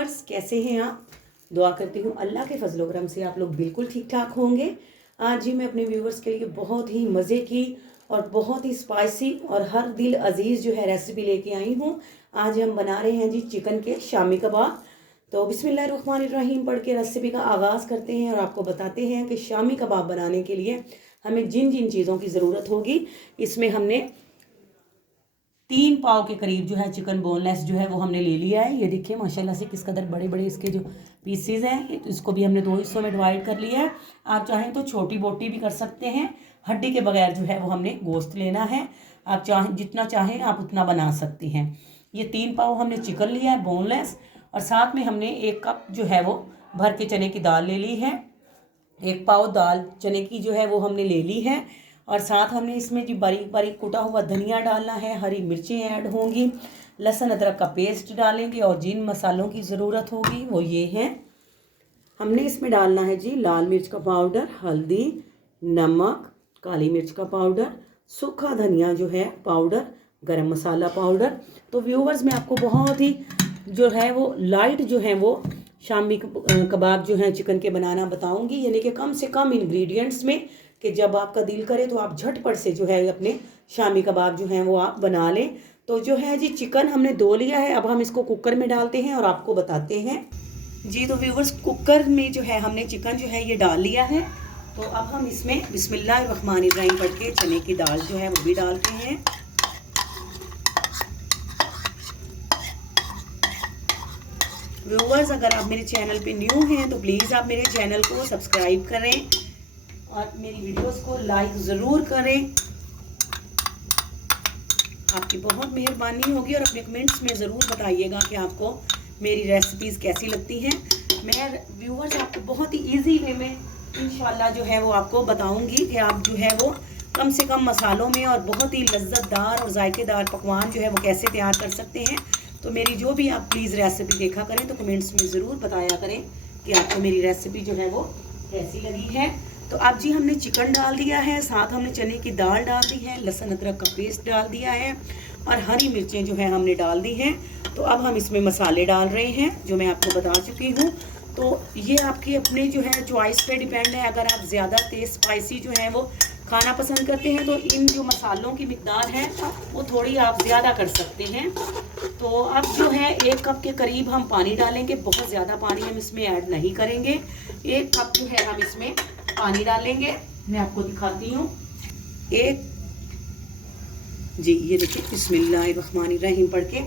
Viewers, कैसे हैं आप? दुआ करती हूँ अल्लाह के फजल करम से आप लोग बिल्कुल ठीक ठाक होंगे। आज ही मैं अपने व्यूवर्स के लिए बहुत ही मज़े की और बहुत ही स्पाइसी और हर दिल अजीज़ जो है रेसिपी लेके आई हूँ। आज हम बना रहे हैं जी चिकन के शामी कबाब। तो बिस्मिल्लाहिर्रहमानिर्रहीम पढ़ के रेसिपी का आगाज़ करते हैं और आपको बताते हैं कि शामी कबाब बनाने के लिए हमें जिन जिन चीज़ों की ज़रूरत होगी। इसमें हमने 3 पाव के करीब जो है चिकन बोनलेस जो है वो हमने ले लिया है। ये देखिए माशाल्लाह से किस कदर बड़े बड़े इसके जो पीसीज हैं। इसको भी हमने 2 हिस्सों में डिवाइड कर लिया है। आप चाहें तो छोटी बोटी भी कर सकते हैं। हड्डी के बगैर जो है वो हमने गोश्त लेना है। आप चाहें जितना चाहें आप उतना बना सकते हैं। ये 3 पाव हमने चिकन लिया है बोनलेस, और साथ में हमने 1 कप जो है वो भर के चने की दाल ले ली है। 1 पाव दाल चने की जो है वो हमने ले ली है। और साथ हमने इसमें जो बारीक बारीक कुटा हुआ धनिया डालना है, हरी मिर्चें ऐड होंगी, लहसुन अदरक का पेस्ट डालेंगे, और जिन मसालों की ज़रूरत होगी वो ये हैं। हमने इसमें डालना है जी लाल मिर्च का पाउडर, हल्दी, नमक, काली मिर्च का पाउडर, सूखा धनिया जो है पाउडर, गरम मसाला पाउडर। तो व्यूवर्स, मैं आपको बहुत ही जो है वो लाइट जो है वो शामी कबाब जो है चिकन के बनाना बताऊंगी, यानी कि कम से कम इंग्रेडिएंट्स में, कि जब आपका दिल करे तो आप झटपट से जो है अपने शामी कबाब जो हैं वो आप बना लें। तो जो है जी चिकन हमने धो लिया है। अब हम इसको कुकर में डालते हैं और आपको बताते हैं जी। तो व्यूवर्स, कुकर में जो है हमने चिकन जो है ये डाल लिया है। तो अब हम इसमें बिस्मिल्लाहिर्रहमानिर्रहीम पढ़ के चने की दाल जो है वो भी डालते हैं। व्यूवर्स, अगर आप मेरे चैनल पे न्यू हैं तो प्लीज़ आप मेरे चैनल को सब्सक्राइब करें और मेरी वीडियोस को लाइक ज़रूर करें। आपकी बहुत मेहरबानी होगी, और अपने कमेंट्स में ज़रूर बताइएगा कि आपको मेरी रेसिपीज़ कैसी लगती हैं। मैं व्यूवर्स आपको बहुत ही इजी वे में इंशाल्लाह जो है वो आपको बताऊंगी कि आप जो है वो कम से कम मसालों में और बहुत ही लज्जतदार और जायकेदार पकवान जो है वो कैसे तैयार कर सकते हैं। तो मेरी जो भी आप प्लीज़ रेसिपी देखा करें तो कमेंट्स में ज़रूर बताया करें कि आपको मेरी रेसिपी जो है वो कैसी लगी है। तो अब जी हमने चिकन डाल दिया है, साथ हमने चने की दाल डाल दी है, लहसुन अदरक का पेस्ट डाल दिया है, और हरी मिर्चें जो है हमने डाल दी हैं। तो अब हम इसमें मसाले डाल रहे हैं जो मैं आपको बता चुकी हूँ। तो ये आपकी अपने जो है चॉइस पे डिपेंड है। अगर आप ज़्यादा तेज़ स्पाइसी जो है वो खाना पसंद करते हैं तो इन जो मसालों की मिकदार है वो थोड़ी आप ज़्यादा कर सकते हैं। तो अब जो है 1 कप के करीब हम पानी डालेंगे। बहुत ज़्यादा पानी हम इसमें ऐड नहीं करेंगे। 1 कप जो है हम इसमें पानी डालेंगे। मैं आपको दिखाती हूँ। जी ये देखिए बिस्मिल्लाहिर्रहमानिर्रहीम पढ़ के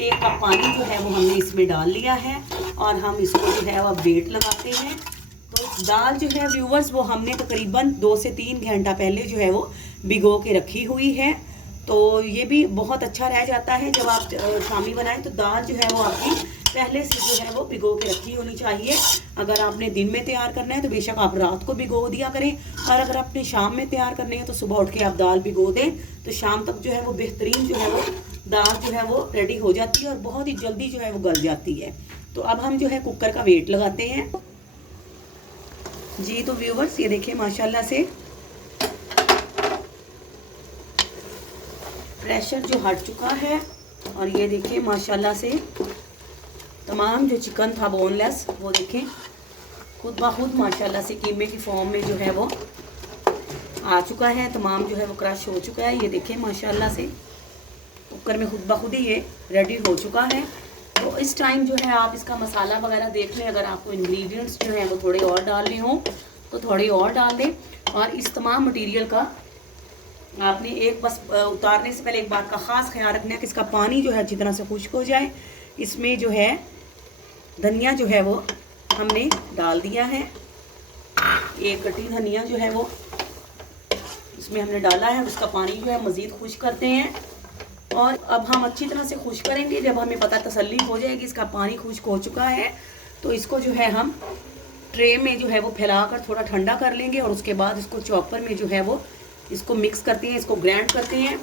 1 कप पानी जो है वो हमने इसमें डाल लिया है, और हम इसको जो है वो वेट लगाते हैं। तो दाल जो है व्यूवर्स वो हमने तकरीबन 2 से 3 घंटा पहले जो है वो भिगो के रखी हुई है। तो ये भी बहुत अच्छा रह जाता है जब आप शामी बनाएं तो दाल जो है वो आपकी पहले से जो है वो भिगो के रखी होनी चाहिए। अगर आपने दिन में तैयार करना है तो बेशक आप रात को भिगो दिया करें, और अगर आपने शाम में तैयार करनी है तो सुबह उठ के आप दाल भिगो दें, तो शाम तक जो है वो बेहतरीन जो है वो दाल जो है वो रेडी हो जाती है और बहुत ही जल्दी जो है वो गल जाती है। तो अब हम जो है कुकर का वेट लगाते हैं जी। तो व्यूवर्स, ये देखिए माशाल्लाह से प्रेशर जो हट चुका है, और ये देखिए माशाल्लाह से तमाम जो चिकन था बोनलेस वो देखें खुद ब खुद माशाल्लाह से कीमे की फॉर्म में जो है वो आ चुका है। तमाम जो है वो क्रश हो चुका है। ये देखें माशाल्लाह से कुकर में खुद ब खुद ही ये रेडी हो चुका है। तो इस टाइम जो है आप इसका मसाला वगैरह देख लें। अगर आपको इंग्रेडिएंट्स जो है वो थोड़े और डालने हों तो थोड़े और डाल दें। और इस तमाम मटेरियल का आपने बस उतारने से पहले एक बात का ख़ास ख्याल रखना है कि इसका पानी जो है अच्छी तरह से खुश्क हो जाए। इसमें जो है धनिया जो है वो हमने डाल दिया है। 1 कटी धनिया जो है वो इसमें हमने डाला है। उसका पानी जो है मज़ीद खुश्क करते हैं, और अब हम अच्छी तरह से खुश्क करेंगे। जब हमें पता तसल्ली हो जाएगी इसका पानी खुश्क हो चुका है तो इसको जो है हम ट्रे में जो है वो फैलाकर थोड़ा ठंडा कर लेंगे, और उसके बाद इसको चॉपर में जो है वो इसको मिक्स करते हैं, इसको ग्राइंड करते हैं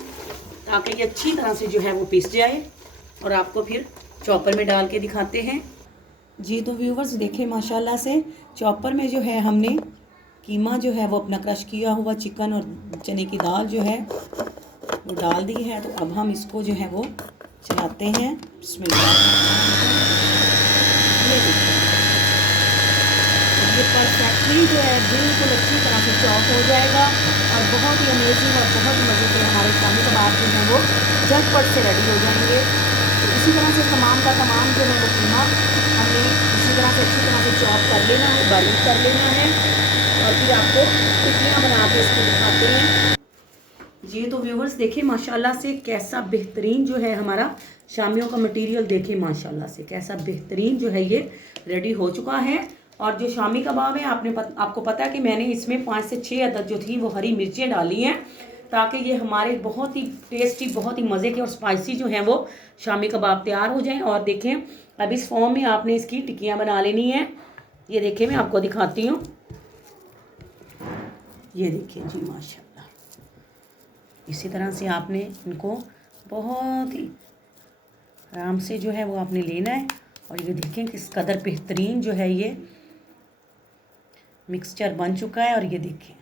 ताकि ये अच्छी तरह से जो है वो पिस जाए, और आपको फिर चॉपर में डाल के दिखाते हैं जी। तो व्यूवर्स देखें माशाल्लाह से चॉपर में जो है हमने कीमा जो है वो अपना क्रश किया हुआ चिकन और चने की दाल जो है वो डाल दी है। तो अब हम इसको जो है वो चलाते हैं। बिस्मिल्लाह। ये देखिए, ये परफेक्टली जो है बिल्कुल अच्छी तरह से चॉप हो जाएगा और बहुत ही अमेजिंग और बहुत ही मज़े के हमारे शामी कबाब जो हैं वो झटपट से रेडी हो जाएंगे। तो इसी तरह से तमाम का तमाम जो है वो कीमा हमने इसी तरह से अच्छी तरह से चॉप कर लेना है, बारीक कर लेना है और फिर आपको टिक्कियाँ बना के इसको दिखाते हैं। जी तो व्यूवर्स देखिए माशाल्लाह से कैसा बेहतरीन जो है हमारा शामियों का मटेरियल, देखिए माशाल्लाह से कैसा बेहतरीन जो है ये रेडी हो चुका है। और जो शामी कबाब है आपको पता है कि मैंने इसमें 5 से 6 अदद जो थी वो हरी मिर्चें डाली हैं ताकि ये हमारे बहुत ही टेस्टी, बहुत ही मज़े के और स्पाइसी जो हैं वो शामी कबाब तैयार हो जाएं। और देखें अब इस फॉर्म में आपने इसकी टिक्कियाँ बना लेनी है। ये देखिए मैं आपको दिखाती हूँ, ये देखिए जी माशाल्लाह, इसी तरह से आपने इनको बहुत ही आराम से जो है वो आपने लेना है। और ये देखें किस कदर बेहतरीन जो है ये मिक्सचर बन चुका है। और ये देखें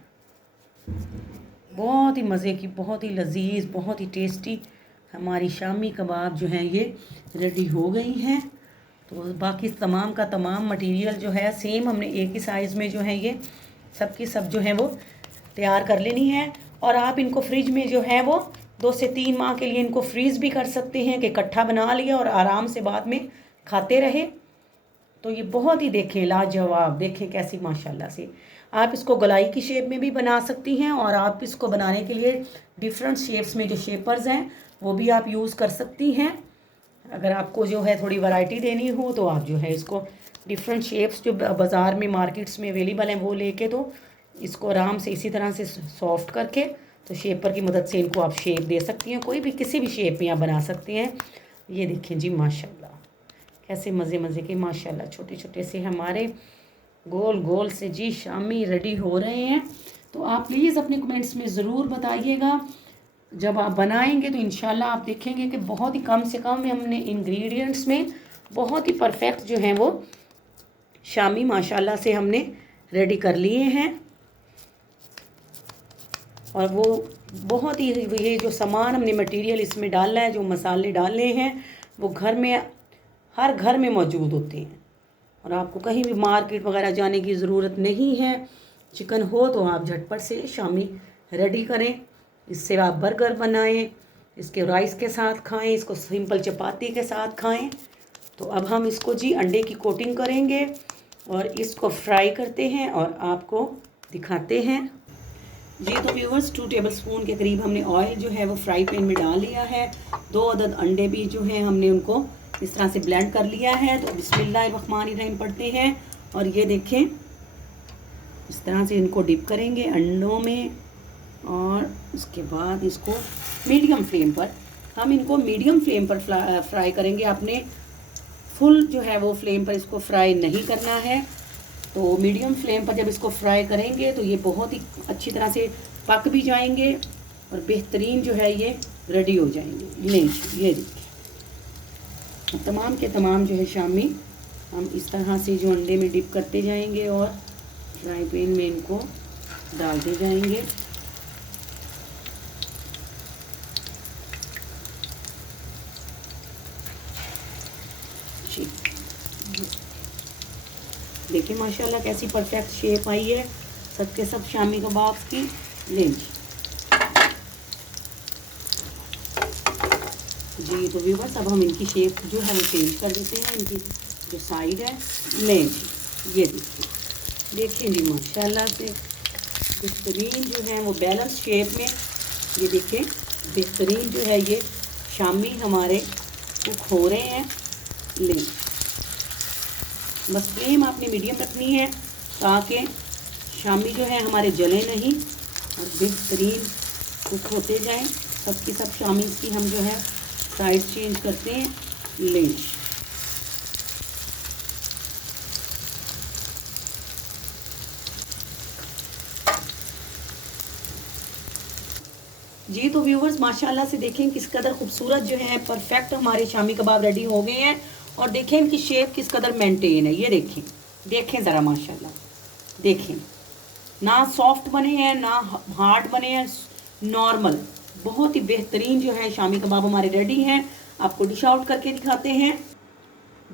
बहुत ही मज़े की, बहुत ही लजीज, बहुत ही टेस्टी हमारी शामी कबाब जो हैं ये रेडी हो गई हैं। तो बाकी तमाम का तमाम मटेरियल जो है सेम हमने एक ही साइज़ में जो है ये सब की सब जो है वो तैयार कर लेनी है। और आप इनको फ्रिज में जो है वो 2 से 3 माह के लिए इनको फ्रीज़ भी कर सकते हैं कि इकट्ठा बना लिया और आराम से बाद में खाते रहे। तो ये बहुत ही देखें लाजवाब, देखें कैसी माशाल्लाह से आप इसको गोलाई की शेप में भी बना सकती हैं और आप इसको बनाने के लिए डिफरेंट शेप्स में जो शेपर्स हैं वो भी आप यूज़ कर सकती हैं। अगर आपको जो है थोड़ी वैरायटी देनी हो तो आप जो है इसको डिफरेंट शेप्स जो बाज़ार में मार्केट्स में अवेलेबल हैं वो लेके तो इसको आराम से इसी तरह से सॉफ्ट करके तो शेपर की मदद से इनको आप शेप दे सकती हैं, कोई भी किसी भी शेप में आप बना सकती हैं। ये देखें जी माशाल्लाह कैसे मज़े मज़े के माशाल्लाह छोटे छोटे से हमारे गोल गोल से जी शामी रेडी हो रहे हैं। तो आप प्लीज़ अपने कमेंट्स में ज़रूर बताइएगा। जब आप बनाएंगे तो इंशाल्लाह आप देखेंगे कि बहुत ही कम से कम हमने इंग्रेडिएंट्स में बहुत ही परफेक्ट जो हैं वो शामी माशाल्लाह से हमने रेडी कर लिए हैं। और वो बहुत ही ये जो सामान हमने मटेरियल इसमें डालना है, जो मसाले डालने हैं वो घर में हर घर में मौजूद होते हैं और आपको कहीं भी मार्केट वगैरह जाने की ज़रूरत नहीं है। चिकन हो तो आप झटपट से शामी रेडी करें, इससे आप बर्गर बनाएं, इसके राइस के साथ खाएं, इसको सिंपल चपाती के साथ खाएं। तो अब हम इसको जी अंडे की कोटिंग करेंगे और इसको फ्राई करते हैं और आपको दिखाते हैं। जी तो व्यूवर्स 2 टेबलस्पून के करीब हमने ऑयल जो है वो फ्राई पैन में डाल लिया है। 2 अदद अंडे भी जो हैं हमने उनको इस तरह से ब्लेंड कर लिया है। तो बिस्मिल्लाहिर्रहमानिर्रहीम पढ़ते हैं और ये देखें इस तरह से इनको डिप करेंगे अंडों में और उसके बाद इसको मीडियम फ्लेम पर हम इनको मीडियम फ्लेम पर फ्राई करेंगे। आपने फुल जो है वो फ्लेम पर इसको फ्राई नहीं करना है। तो मीडियम फ्लेम पर जब इसको फ्राई करेंगे तो ये बहुत ही अच्छी तरह से पक भी जाएंगे और बेहतरीन जो है ये रेडी हो जाएंगे। नहीं ये देखिए तमाम के तमाम जो है शामी हम इस तरह से जो अंडे में डिप करते जाएंगे और फ्राई पैन में इनको डालते जाएंगे। देखिए माशाल्लाह कैसी परफेक्ट शेप आई है सबके सब शामी कबाब की। लेंगे जी तो व्यूवर्स अब हम इनकी शेप जो है वो चेंज कर देते हैं, इनकी जो साइड है। लेंगे ये देखिए जी माशाल्लाह से बेहतरीन जो है वो बैलेंस शेप में ये देखें बेहतरीन जो है ये शामी हमारे कुक हो रहे हैं। लेंगे बस फ्लेम आपने मीडियम रखनी है ताकि शामी जो है हमारे जले नहीं और बेहतरीन कुक होते जाएं। सबकी सब शामी की हम जो है साइड चेंज करते हैं। लें जी तो व्यूवर्स माशाल्लाह से देखें किस कदर खूबसूरत जो है परफेक्ट हमारे शामी कबाब रेडी हो गए हैं और देखें इनकी शेप किस कदर मेंटेन है। ये देखें ज़रा माशाल्लाह, देखें ना सॉफ्ट बने हैं ना हार्ड बने हैं, नॉर्मल बहुत ही बेहतरीन जो है शामी कबाब हमारे रेडी हैं। आपको डिश आउट करके दिखाते हैं।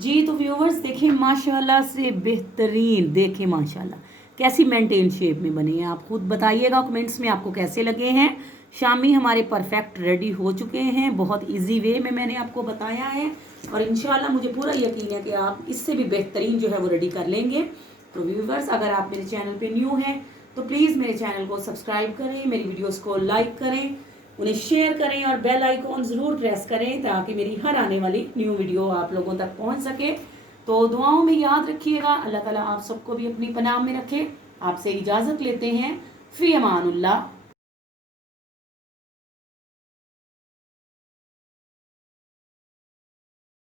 जी तो व्यूवर्स देखिए माशाल्लाह से बेहतरीन, देखें माशाल्लाह कैसी मेंटेन शेप में बनी है। आप खुद बताइएगा कमेंट्स में आपको कैसे लगे हैं। शामी हमारे परफेक्ट रेडी हो चुके हैं, बहुत इजी वे में मैंने आपको बताया है और इंशाल्लाह मुझे पूरा यकीन है कि आप इससे भी बेहतरीन जो है वो रेडी कर लेंगे। तो व्यूवर्स अगर आप मेरे चैनल पे न्यू हैं तो प्लीज़ मेरे चैनल को सब्सक्राइब करें, मेरी वीडियोस को लाइक करें, उन्हें शेयर करें और बेल आइकॉन ज़रूर प्रेस करें ताकि मेरी हर आने वाली न्यू वीडियो आप लोगों तक पहुंच सके। तो दुआओं में याद रखिएगा, अल्लाह ताला आप सबको भी अपनी पनाह में रखे। आपसे इजाज़त लेते हैं, फ़ी अमानुल्लाह।